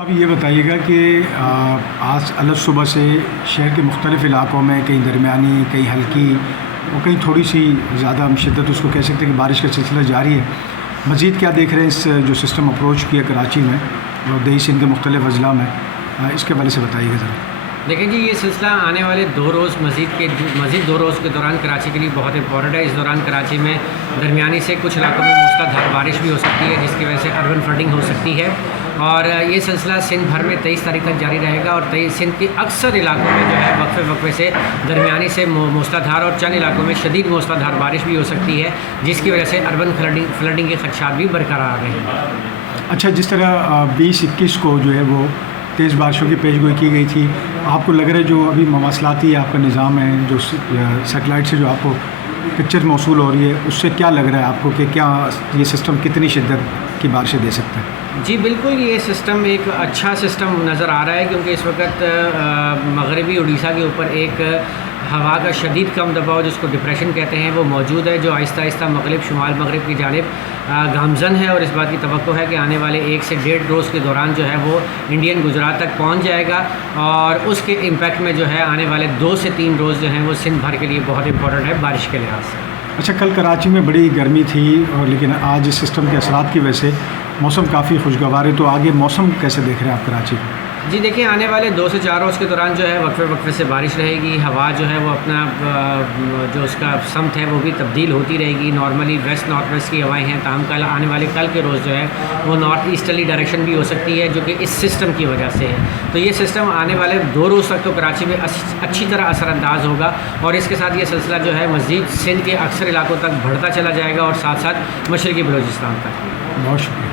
आप ये बताइएगा कि आज अलग सुबह से शहर के मुख्तलिफ़ इलाक़ों में कहीं दरमियानी, कहीं हल्की और कहीं थोड़ी सी ज़्यादा हम शिद्दत उसको कह सकते हैं कि बारिश का सिलसिला जारी है। मज़ीद क्या देख रहे हैं इस जो सिस्टम अप्रोच किया कराची में और दही सिंध के मुख्तलिफ़ अजला में, इसके बारे से बताइएगा ज़रा। देखें जी, ये सिलसिला आने वाले 2 रोज़ मज़ीद 2 रोज़ के दौरान कराची के लिए बहुत इंपॉर्टेंट है। इस दौरान कराची में दरमियानी से कुछ इलाकों में मूसलाधार बारिश भी हो सकती है, जिसकी वजह से अर्बन फ्लडिंग हो सकती है। और ये सिलसिला सिंध भर में 23 तारीख तक जारी रहेगा और सिंध के अक्सर इलाकों में जो है वक्फे से दरमियानी से मूसलाधार और चंद इलाकों में शदीद मूसलाधार बारिश भी हो सकती है, जिसकी वजह से अर्बन फ्लडिंग के खदशात भी बरकरार रहेंगे। अच्छा, जिस तरह 20-21 को जो है वो तेज़ बारिशों की पेशगोई की गई थी, आपको लग रहा है जो अभी मवासलाती आपका निज़ाम है, जो सेटेलाइट से जो आपको पिक्चर मौसूल हो रही है, उससे क्या लग रहा है आपको कि क्या ये सिस्टम कितनी शिद्दत की बारिशें दे सकता है? जी बिल्कुल, ये सिस्टम एक अच्छा सिस्टम नज़र आ रहा है, क्योंकि इस वक्त मगरबी उड़ीसा के ऊपर एक हवा का शदीद कम दबाव, जिसको डिप्रेशन कहते हैं, वो मौजूद है, जो आहिस्ता आहिस्ता मगरिब शुमाल मगरिब की जानिब गामज़न है। और इस बात की तवक्को है कि आने वाले 1 से 1.5 रोज़ के दौरान जो है वो इंडियन गुजरात तक पहुंच जाएगा और उसके इम्पैक्ट में जो है आने वाले 2 से 3 रोज़ जो हैं वो सिंध भर के लिए बहुत इंपॉर्टेंट है बारिश के लिहाज से। अच्छा, कल कराची में बड़ी गर्मी थी और लेकिन आज इस सिस्टम के असरात की वजह से मौसम काफ़ी खुशगवार है, तो आगे मौसम कैसे देख रहे हैं आप कराची में? जी देखिए, आने वाले 2 से 4 रोज़ के दौरान जो है वक्फे से बारिश रहेगी। हवा जो है वो अपना जो उसका समत है वो भी तब्दील होती रहेगी। नॉर्मली वेस्ट नॉर्थ वेस्ट की हवाएं हैं, ताहम आने वाले कल के रोज़ जो है वो नॉर्थ ईस्टर्ली डायरेक्शन भी हो सकती है, जो कि इस सिस्टम की वजह से है। तो ये सिस्टम आने वाले 2 रोज़ तक तो कराची में अच्छी तरह असरअंदाज होगा और इसके साथ ये सिलसिला जो है मज़ीद सिंध के अक्सर इलाकों तक बढ़ता चला जाएगा और साथ साथ मशरक़ी बलूचिस्तान तक। बहुत शुक्रिया।